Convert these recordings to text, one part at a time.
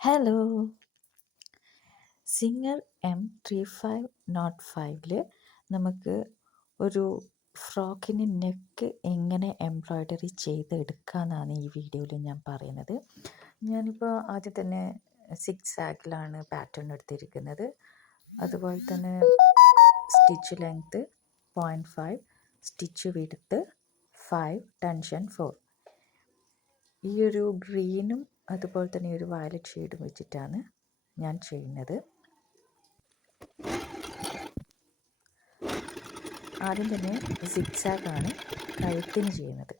Hello. Singer M3505 നമുക്ക് ഒരു ഫ്രോക്കിന് neck എങ്ങനെ എംബ്രോയ്ഡറി ചെയ്തെടുക്കാമെന്നാണ് ഈ വീഡിയോയിൽ ഞാൻ പറയുന്നത്. ഞാനിപ്പോൾ ആദ്യം തന്നെ സിക്സാക്കിലാണ് പാറ്റേൺ എടുത്തിരിക്കുന്നത്. അതുപോലെ തന്നെ stitch length 0.5, stitch width 5, tension 4. ഈ ഒരു ഗ്രീനും അതുപോലെ തന്നെ ഒരു വയലറ്റ് ഷെയ്ഡും വെച്ചിട്ടാണ് ഞാൻ ചെയ്യുന്നത്. ആദ്യം തന്നെ സിക്സാഗാണ് കഴുത്തിന് ചെയ്യുന്നത്.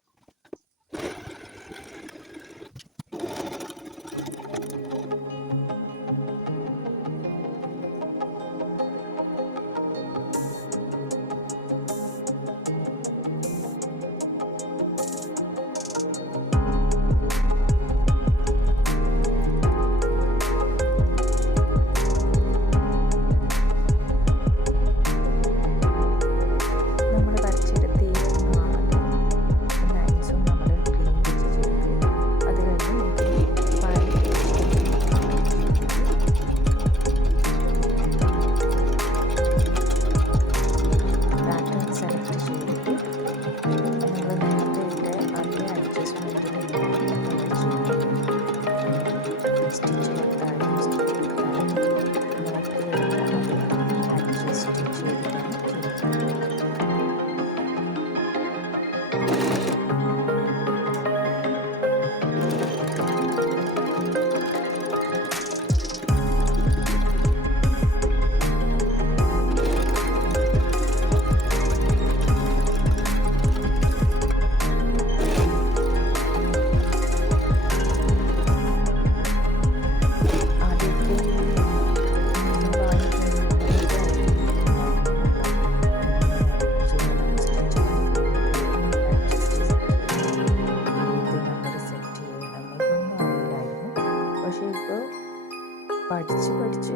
പഠിച്ച്